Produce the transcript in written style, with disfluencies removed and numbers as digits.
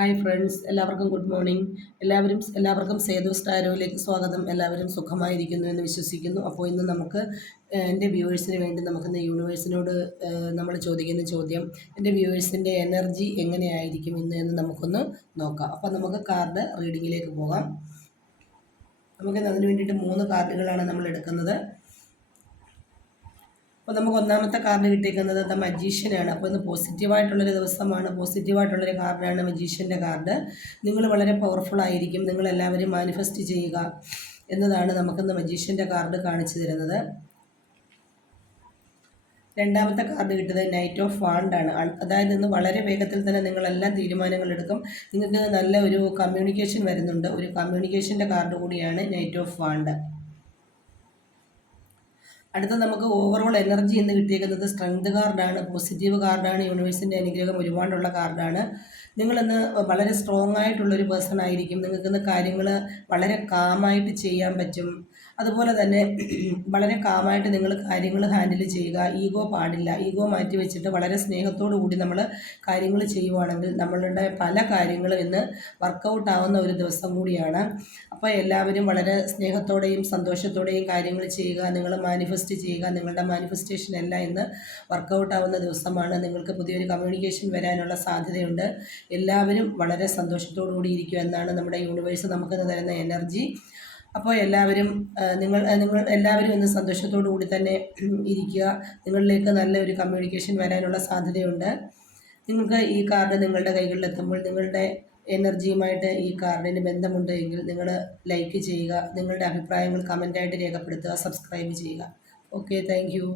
Hi friends, എല്ലാവർക്കും good morning. എല്ലാവർക്കും സേതുസ് ടാരോയിലേക്ക് സ്വാഗതം. എല്ലാവരും സുഖമായിരിക്കുന്നു എന്ന് വിശ്വസിക്കുന്നു. അപ്പോൾ ഇന്ന് നമുക്ക് എൻ്റെ വ്യൂവേഴ്സിന് വേണ്ടി നമുക്കിന്ന് യൂണിവേഴ്സിനോട് നമ്മൾ ചോദിക്കുന്ന ചോദ്യം, എൻ്റെ വ്യൂവേഴ്സിൻ്റെ എനർജി എങ്ങനെയായിരിക്കും ഇന്ന് എന്ന് നമുക്കൊന്ന് നോക്കാം. അപ്പോൾ നമുക്ക് കാർഡ് റീഡിങ്ങിലേക്ക് പോകാം. നമുക്കിന്ന് അതിന് വേണ്ടിയിട്ട് 3 കാർഡുകളാണ് നമ്മൾ എടുക്കുന്നത്. അപ്പോൾ നമുക്ക് ഒന്നാമത്തെ കാർഡ് കിട്ടിയിരിക്കുന്നത് ദ മജീഷ്യനാണ്. അപ്പോൾ ഇന്ന് പോസിറ്റീവായിട്ടുള്ളൊരു ദിവസമാണ്, പോസിറ്റീവായിട്ടുള്ളൊരു കാർഡാണ് മജീഷ്യൻ്റെ കാർഡ്. നിങ്ങൾ വളരെ പവർഫുൾ ആയിരിക്കും, നിങ്ങളെല്ലാവരും മാനിഫെസ്റ്റ് ചെയ്യുക എന്നതാണ് നമുക്കിന്ന് മജീഷ്യൻ്റെ കാർഡ് കാണിച്ചു തരുന്നത്. രണ്ടാമത്തെ കാർഡ് കിട്ടിയത് നൈറ്റ് ഓഫ് വാണ്ടാണ്. അതായത് ഇന്ന് വളരെ വേഗത്തിൽ തന്നെ നിങ്ങളെല്ലാം തീരുമാനങ്ങൾ എടുക്കും. നിങ്ങൾക്ക് നല്ല ഒരു കമ്മ്യൂണിക്കേഷൻ വരുന്നുണ്ട്. ഒരു കമ്മ്യൂണിക്കേഷൻ്റെ കാർഡ് കൂടിയാണ് നൈറ്റ് ഓഫ് വാണ്ട്. അടുത്ത നമുക്ക് ഓവറോൾ എനർജി എന്ന് കിട്ടിയേക്കുന്നത് സ്ട്രെങ്ത് കാർഡാണ്, പോസിറ്റീവ് കാർഡാണ്, യൂണിവേഴ്സിൻ്റെ അനുഗ്രഹം ഒരുപാടുള്ള കാർഡാണ്. നിങ്ങളിന്ന് വളരെ സ്ട്രോങ് ആയിട്ടുള്ളൊരു പേഴ്സൺ ആയിരിക്കും. നിങ്ങൾക്കിന്ന് കാര്യങ്ങൾ വളരെ കാമായിട്ട് ചെയ്യാൻ പറ്റും. അതുപോലെ തന്നെ വളരെ കാമായിട്ട് നിങ്ങൾ കാര്യങ്ങൾ ഹാൻഡിൽ ചെയ്യുക. ഈഗോ പാടില്ല. ഈഗോ മാറ്റി വെച്ചിട്ട് വളരെ സ്നേഹത്തോടു കൂടി നമ്മൾ കാര്യങ്ങൾ ചെയ്യുവാണെങ്കിൽ നമ്മളുടെ പല കാര്യങ്ങളും ഇന്ന് വർക്കൗട്ട് ആവുന്ന ഒരു ദിവസം കൂടിയാണ്. അപ്പോൾ എല്ലാവരും വളരെ സ്നേഹത്തോടെയും സന്തോഷത്തോടെയും കാര്യങ്ങൾ ചെയ്യുക. നിങ്ങൾ മാനിഫെസ്റ്റ് ചെയ്യുക. നിങ്ങളുടെ മാനിഫെസ്റ്റേഷൻ എല്ലാം ഇന്ന് വർക്കൗട്ട് ആവുന്ന ദിവസമാണ്. നിങ്ങൾക്ക് പുതിയൊരു കമ്മ്യൂണിക്കേഷൻ വരാനുള്ള സാധ്യതയുണ്ട്. എല്ലാവരും വളരെ സന്തോഷത്തോടു കൂടി ഇരിക്കുക എന്നാണ് നമ്മുടെ യൂണിവേഴ്സ് നമുക്ക് തരുന്ന എനർജി. അപ്പോൾ എല്ലാവരും നിങ്ങൾ എല്ലാവരും ഇന്ന് സന്തോഷത്തോടു കൂടി തന്നെ ഇരിക്കുക. നിങ്ങളിലേക്ക് നല്ലൊരു കമ്മ്യൂണിക്കേഷൻ വരാനുള്ള സാധ്യതയുണ്ട്. നിങ്ങൾക്ക് ഈ കാർഡ് നിങ്ങളുടെ കൈകളിലെത്തുമ്പോൾ നിങ്ങളുടെ എനർജിയുമായിട്ട് ഈ കാർഡിന് ബന്ധമുണ്ട് എങ്കിൽ നിങ്ങൾ ലൈക്ക് ചെയ്യുക. നിങ്ങളുടെ അഭിപ്രായങ്ങൾ കമൻ്റായിട്ട് രേഖപ്പെടുത്തുക. സബ്സ്ക്രൈബ് ചെയ്യുക. Okay, thank you.